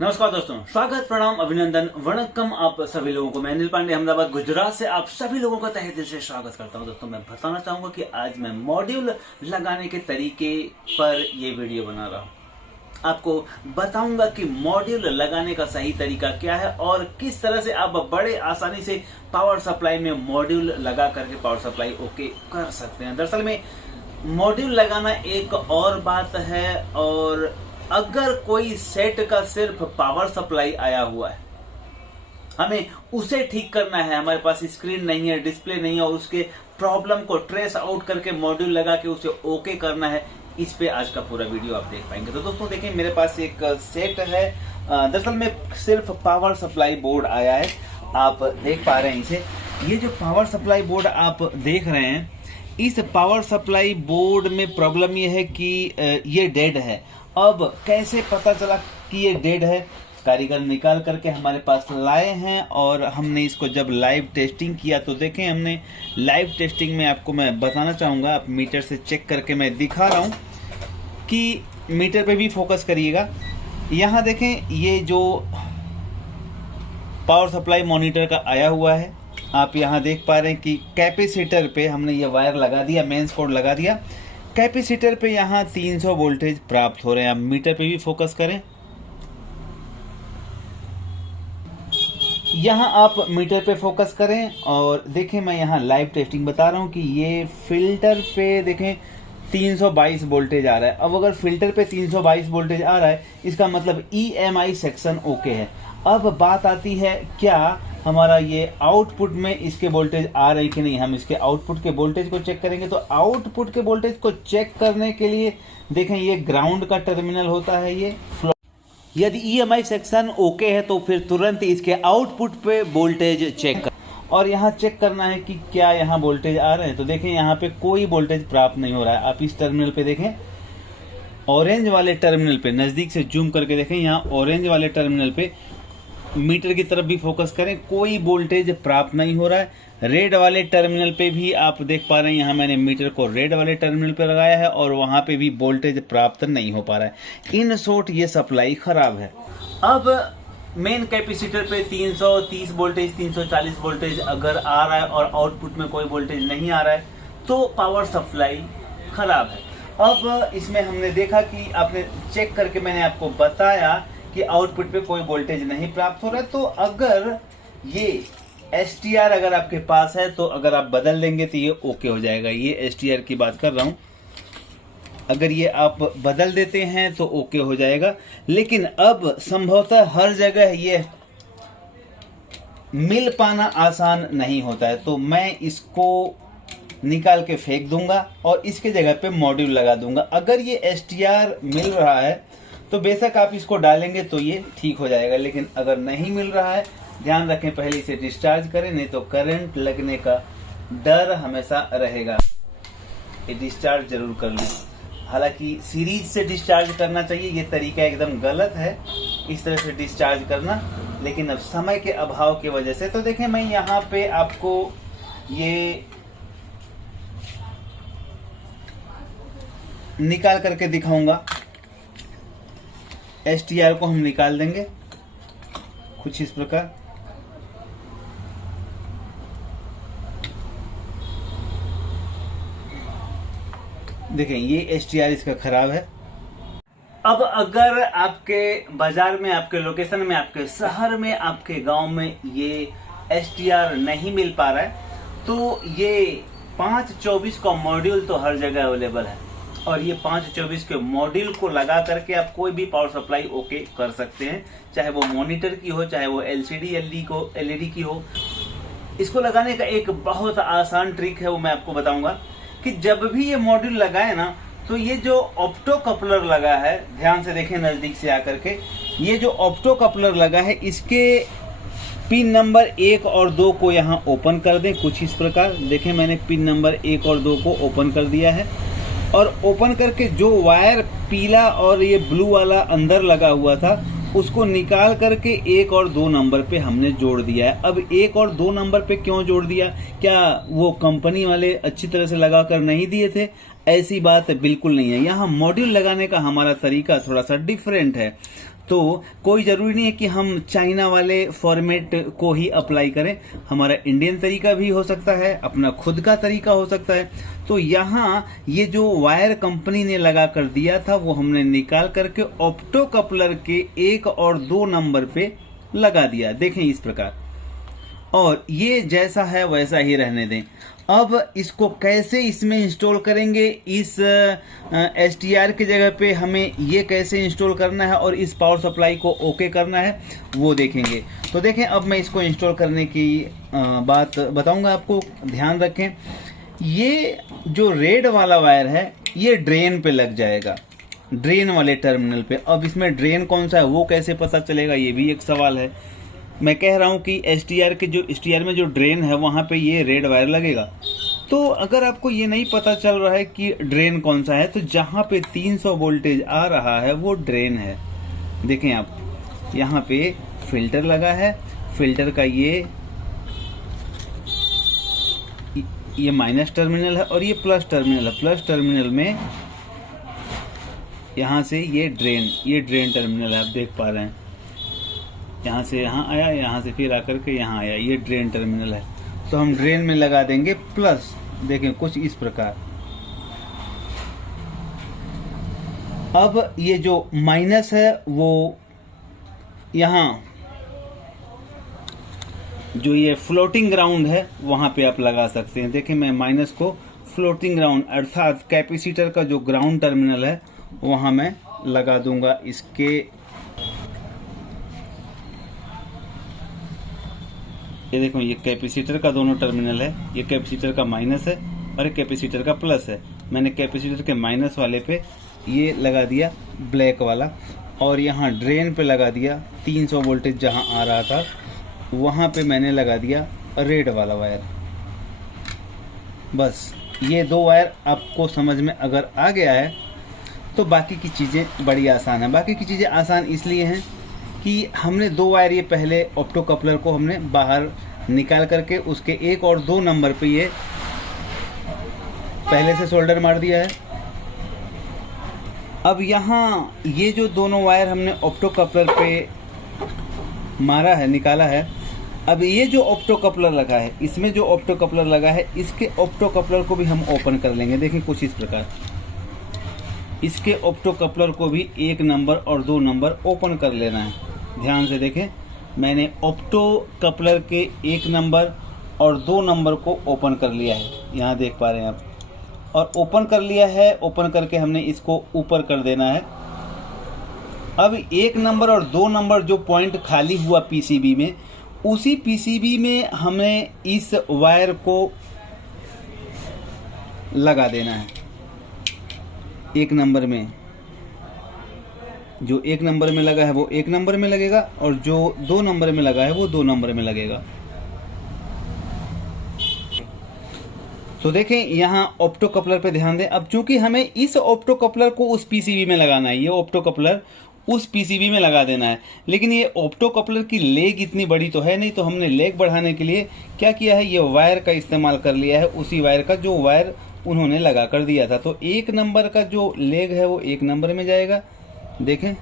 नमस्कार दोस्तों, स्वागत, प्रणाम, अभिनंदन, वणक्कम आप सभी लोगों को। मैं अनिल पांडे अहमदाबाद गुजरात से आप सभी लोगों का तहे दिल से स्वागत करता हूं। दोस्तों मैं बताना चाहूंगा कि आज मैं मॉड्यूल लगाने के तरीके पर ये वीडियो बना रहा हूं। आपको बताऊंगा कि मॉड्यूल लगाने का सही तरीका क्या है और किस तरह से आप बड़े आसानी से पावर सप्लाई में मॉड्यूल लगा करके पावर सप्लाई ओके कर सकते हैं। दरअसल में मॉड्यूल लगाना एक और बात है, और अगर कोई सेट का सिर्फ पावर सप्लाई आया हुआ है, हमें उसे ठीक करना है, हमारे पास स्क्रीन नहीं है, डिस्प्ले नहीं है, और उसके प्रॉब्लम को ट्रेस आउट करके मॉड्यूल लगा के उसे ओके करना है, इस पे आज का पूरा वीडियो आप देख पाएंगे। तो दोस्तों देखिए, मेरे पास एक सेट है। दरअसल में सिर्फ पावर सप्लाई बोर्ड आया है, आप देख पा रहे हैं इसे। ये जो पावर सप्लाई बोर्ड आप देख रहे हैं, इस पावर सप्लाई बोर्ड में प्रॉब्लम ये है कि ये डेड है। अब कैसे पता चला कि ये डेड है? कारीगर निकाल करके हमारे पास लाए हैं और हमने इसको जब लाइव टेस्टिंग किया तो देखें, हमने लाइव टेस्टिंग में आपको मैं बताना चाहूँगा, आप मीटर से चेक करके मैं दिखा रहा हूँ कि मीटर पे भी फोकस करिएगा। यहाँ देखें, ये जो पावर सप्लाई मॉनिटर का आया हुआ है, आप यहाँ देख पा रहे हैं कि कैपेसिटर पे हमने ये वायर लगा दिया, मेंस कोड लगा दिया। कैपेसिटर पे यहाँ 300 वोल्टेज प्राप्त हो रहे हैं। आप मीटर पे भी फोकस करें, यहाँ आप मीटर पे फोकस करें और देखें, मैं यहाँ लाइव टेस्टिंग बता रहा हूँ कि ये फिल्टर पे देखें 322 वोल्टेज आ रहा है। अब अगर फिल्टर पे 322 वोल्टेज आ रहा है, इसका मतलब EMI सेक्शन ओके है। अब बात आती है, क्या हमारा ये आउटपुट में इसके वोल्टेज आ रही कि नहीं। हम इसके आउटपुट के वोल्टेज को चेक करेंगे। तो आउटपुट के वोल्टेज को चेक करने के लिए देखें, ये ग्राउंड का टर्मिनल होता है। ये यदि EMI सेक्शन ओके है तो फिर तुरंत इसके आउटपुट पे वोल्टेज चेक कर, और यहाँ चेक करना है कि क्या यहाँ वोल्टेज आ रहे हैं। तो देखें, यहाँ पे कोई वोल्टेज प्राप्त नहीं हो रहा है। आप इस टर्मिनल पे देखें, ऑरेंज वाले टर्मिनल पे नजदीक से जूम करके देखें, यहाँ ऑरेंज वाले टर्मिनल पे मीटर की तरफ भी फोकस करें, कोई वोल्टेज प्राप्त नहीं हो रहा है। रेड वाले टर्मिनल पे भी आप देख पा रहे हैं, यहाँ मैंने मीटर को रेड वाले टर्मिनल पे लगाया है और वहां पे भी वोल्टेज प्राप्त नहीं हो पा रहा है। इन शॉर्ट ये सप्लाई खराब है। अब मेन कैपेसिटर पे 330 वोल्टेज, 340 वोल्टेज अगर आ रहा है और आउटपुट में कोई वोल्टेज नहीं आ रहा है, तो पावर सप्लाई खराब है। अब इसमें हमने देखा कि आपने चेक करके मैंने आपको बताया कि आउटपुट पे कोई वोल्टेज नहीं प्राप्त हो रहा है। तो अगर ये STR अगर आपके पास है, तो अगर आप बदल देंगे तो ये ओके हो जाएगा। ये STR की बात कर रहा हूं, अगर ये आप बदल देते हैं तो ओके हो जाएगा। लेकिन अब संभवतः हर जगह ये मिल पाना आसान नहीं होता है, तो मैं इसको निकाल के फेंक दूंगा और इसके जगह पे मॉड्यूल लगा दूंगा। अगर ये STR मिल रहा है तो बेशक आप इसको डालेंगे तो ये ठीक हो जाएगा, लेकिन अगर नहीं मिल रहा है, ध्यान रखें, पहले इसे डिस्चार्ज करें, नहीं तो करंट लगने का डर हमेशा रहेगा। ये डिस्चार्ज जरूर कर लें। हालांकि सीरीज से डिस्चार्ज करना चाहिए, ये तरीका एकदम गलत है इस तरह से डिस्चार्ज करना, लेकिन अब समय के अभाव की वजह से। तो देखें, मैं यहाँ पे आपको ये निकाल करके दिखाऊंगा। STR को हम निकाल देंगे कुछ इस प्रकार। देखें, ये STR इसका खराब है। अब अगर आपके बाजार में, आपके लोकेशन में, आपके शहर में, आपके गांव में ये STR नहीं मिल पा रहा है, तो ये 524 का मॉड्यूल तो हर जगह अवेलेबल है, और ये 524 के मॉड्यूल को लगा करके आप कोई भी पावर सप्लाई ओके कर सकते हैं, चाहे वो मॉनिटर की हो, चाहे वो LCD LED की हो। इसको लगाने का एक बहुत आसान ट्रिक है, वो मैं आपको बताऊंगा कि जब भी ये मॉड्यूल लगाए ना, तो ये जो ऑप्टो कपलर लगा है, ध्यान से देखें नजदीक से आकर के, ये जो ऑप्टो कपलर लगा है, इसके पिन नंबर 1 और 2 को यहाँ ओपन कर दें कुछ इस प्रकार। देखें, मैंने पिन नंबर 1 और 2 को ओपन कर दिया है, और ओपन करके जो वायर पीला और ये ब्लू वाला अंदर लगा हुआ था, उसको निकाल करके 1 और 2 नंबर पे हमने जोड़ दिया है। अब 1 और 2 नंबर पे क्यों जोड़ दिया? क्या वो कंपनी वाले अच्छी तरह से लगा कर नहीं दिए थे? ऐसी बात बिल्कुल नहीं है। यहाँ मॉड्यूल लगाने का हमारा तरीका थोड़ा सा डिफरेंट है। तो कोई ज़रूरी नहीं है कि हम चाइना वाले फॉर्मेट को ही अप्लाई करें, हमारा इंडियन तरीका भी हो सकता है, अपना खुद का तरीका हो सकता है। तो यहाँ ये जो वायर कंपनी ने लगा कर दिया था वो हमने निकाल करके ऑप्टो कपलर के 1 और 2 नंबर पे लगा दिया, देखें इस प्रकार, और ये जैसा है वैसा ही रहने दें। अब इसको कैसे इसमें इंस्टॉल करेंगे, इस STR की जगह पे हमें ये कैसे इंस्टॉल करना है और इस पावर सप्लाई को ओके करना है वो देखेंगे। तो देखें, अब मैं इसको इंस्टॉल करने की बात बताऊंगा आपको, ध्यान रखें। ये जो रेड वाला वायर है ये ड्रेन पे लग जाएगा, ड्रेन वाले टर्मिनल पे। अब इसमें ड्रेन कौन सा है वो कैसे पता चलेगा, ये भी एक सवाल है। मैं कह रहा हूं कि STR में जो ड्रेन है वहां पे ये रेड वायर लगेगा। तो अगर आपको ये नहीं पता चल रहा है कि ड्रेन कौन सा है, तो जहां पे 300 वोल्टेज आ रहा है वो ड्रेन है। देखें आप, यहाँ पे फिल्टर लगा है, फिल्टर का ये माइनस टर्मिनल है और ये प्लस टर्मिनल है। प्लस टर्मिनल में यहाँ से ये ड्रेन टर्मिनल है, आप देख पा रहे हैं। यहाँ से यहाँ आया, यहाँ से फिर आकर के यहाँ आया, ये ड्रेन टर्मिनल है। तो हम ड्रेन में लगा देंगे प्लस, देखें कुछ इस प्रकार। अब ये जो माइनस है वो यहाँ जो ये फ्लोटिंग ग्राउंड है वहां पे आप लगा सकते हैं। देखें, मैं माइनस को फ्लोटिंग ग्राउंड अर्थात कैपेसिटर का जो ग्राउंड टर्मिनल है वहां मैं लगा दूंगा। इसके ये देखो, ये कैपेसिटर का दोनों टर्मिनल है, ये कैपेसिटर का माइनस है और ये कैपेसिटर का प्लस है। मैंने कैपेसिटर के माइनस वाले पे ये लगा दिया ब्लैक वाला, और यहाँ ड्रेन पे लगा दिया 300 वोल्टेज जहाँ आ रहा था वहाँ पे मैंने लगा दिया रेड वाला वायर। बस ये 2 वायर आपको समझ में अगर आ गया है तो बाकी की चीज़ें बड़ी आसान है। बाकी की चीज़ें आसान इसलिए हैं कि हमने 2 वायर ये पहले ऑप्टो कपलर को हमने बाहर निकाल करके उसके 1 और 2 नंबर पे ये पहले से सोल्डर मार दिया है। अब यहाँ ये जो दोनों वायर हमने ऑप्टो कपलर पे मारा है, निकाला है, अब ये जो ऑप्टो कपलर लगा है, इसमें जो ऑप्टो कपलर लगा है इसके ऑप्टो कपलर को भी हम ओपन कर लेंगे। देखिए कुछ इस प्रकार, इसके ऑप्टो कपलर को भी 1 नंबर और 2 नंबर ओपन कर लेना है। ध्यान से देखें, मैंने ऑप्टो कपलर के 1 नंबर और 2 नंबर को ओपन कर लिया है, यहाँ देख पा रहे हैं आप, और ओपन कर लिया है। ओपन करके हमने इसको ऊपर कर देना है। अब 1 नंबर और 2 नंबर जो पॉइंट खाली हुआ पीसीबी में, उसी पीसीबी में हमें इस वायर को लगा देना है। 1 नंबर में जो 1 नंबर में लगा है वो 1 नंबर में लगेगा, और जो 2 नंबर में लगा है वो 2 नंबर में लगेगा। तो देखें, यहाँ ऑप्टो कपलर पे ध्यान दें। अब चूंकि हमें इस ऑप्टो कपलर को उस पीसीबी में लगाना है, ये ऑप्टो कपलर उस पीसीबी में लगा देना है, लेकिन ये ऑप्टो कपलर की लेग इतनी बड़ी तो है नहीं, तो हमने लेग बढ़ाने के लिए क्या किया है, ये वायर का इस्तेमाल कर लिया है, उसी वायर का जो वायर उन्होंने लगा कर दिया था। तो 1 नंबर का जो लेग है वो 1 नंबर में जाएगा। देखें,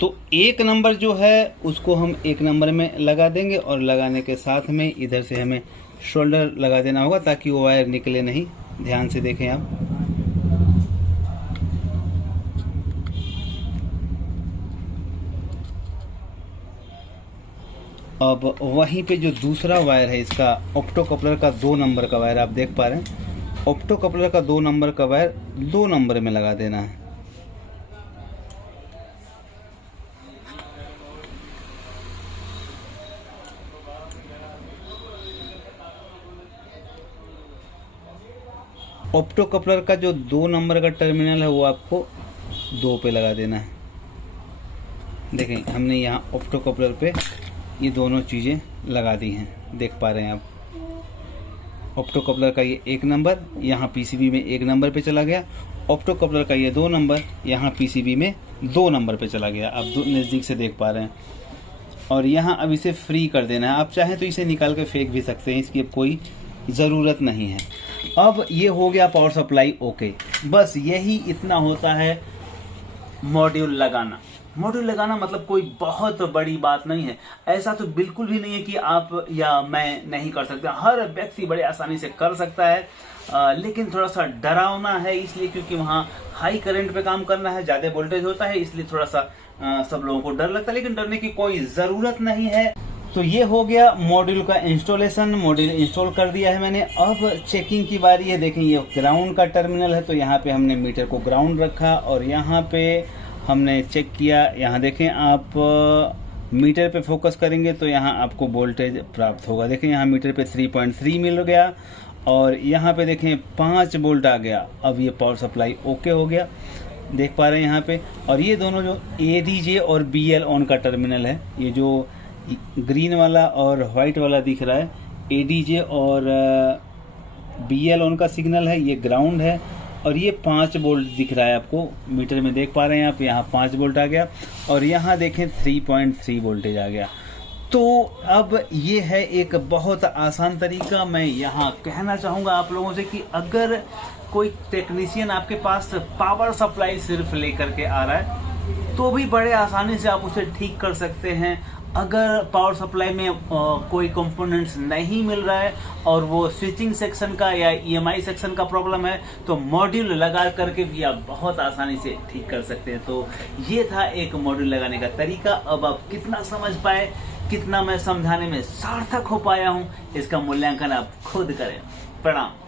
तो 1 नंबर जो है उसको हम 1 नंबर में लगा देंगे, और लगाने के साथ में इधर से हमें शोल्डर लगा देना होगा ताकि वो वायर निकले नहीं। ध्यान से देखें आप, अब वहीं पे जो दूसरा वायर है इसका ऑप्टो कपलर का 2 नंबर का वायर आप देख पा रहे हैं, ऑप्टो कपलर का 2 नंबर का वायर 2 नंबर में लगा देना है। ऑप्टो कपलर का जो 2 नंबर का टर्मिनल है वो आपको 2 पे लगा देना है। देखें, हमने यहाँ ऑप्टो कपलर पे ये दोनों चीज़ें लगा दी हैं, देख पा रहे हैं आप। ऑप्टो कपलर का ये 1 नंबर यहाँ पीसीबी में 1 नंबर पे चला गया, ऑप्टो कपलर का ये 2 नंबर यहाँ पीसीबी में 2 नंबर पे चला गया। आप नज़दीक से देख पा रहे हैं। और यहाँ अब इसे फ्री कर देना है। आप चाहें तो इसे निकाल के फेंक भी सकते हैं, इसकी अब कोई ज़रूरत नहीं है। अब ये हो गया पावर सप्लाई ओके। बस यही इतना होता है मॉड्यूल लगाना। मॉड्यूल लगाना मतलब कोई बहुत बड़ी बात नहीं है। ऐसा तो बिल्कुल भी नहीं है कि आप या मैं नहीं कर सकते, हर व्यक्ति बड़े आसानी से कर सकता है। लेकिन थोड़ा सा डरावना है, इसलिए क्योंकि वहाँ हाई करंट पे काम करना है, ज़्यादा वोल्टेज होता है, इसलिए थोड़ा सा सब लोगों को डर लगता है, लेकिन डरने की कोई ज़रूरत नहीं है। तो ये हो गया मॉड्यूल का इंस्टॉलेशन। मॉड्यूल इंस्टॉल कर दिया है मैंने। अब चेकिंग की बारी है। देखें ये ग्राउंड का टर्मिनल है, तो यहाँ पे हमने मीटर को ग्राउंड रखा और यहाँ पे हमने चेक किया। यहाँ देखें आप मीटर पे फोकस करेंगे तो यहाँ आपको वोल्टेज प्राप्त होगा। देखें यहाँ मीटर पे 3.3 मिल गया और यहाँ पे देखें 5 वोल्ट आ गया। अब ये पावर सप्लाई ओके हो गया, देख पा रहे हैं यहाँ पे। और ये दोनों जो ADJ और BL ऑन का टर्मिनल है, ये जो ग्रीन वाला और वाइट वाला दिख रहा है ADJ और BL ऑन का सिग्नल है, ये ग्राउंड है। और ये 5 वोल्ट दिख रहा है आपको मीटर में, देख पा रहे हैं आप, यहाँ 5 वोल्ट आ गया और यहाँ देखें 3.3 वोल्टेज आ गया। तो अब ये है एक बहुत आसान तरीका। मैं यहाँ कहना चाहूँगा आप लोगों से कि अगर कोई टेक्नीशियन आपके पास पावर सप्लाई सिर्फ लेकर के आ रहा है तो भी बड़े आसानी से आप उसे ठीक कर सकते हैं। अगर पावर सप्लाई में कोई कंपोनेंट्स नहीं मिल रहा है और वो स्विचिंग सेक्शन का या EMI सेक्शन का प्रॉब्लम है तो मॉड्यूल लगा करके भी आप बहुत आसानी से ठीक कर सकते हैं। तो ये था एक मॉड्यूल लगाने का तरीका। अब आप कितना समझ पाए, कितना मैं समझाने में सार्थक हो पाया हूँ, इसका मूल्यांकन आप खुद करें। प्रणाम।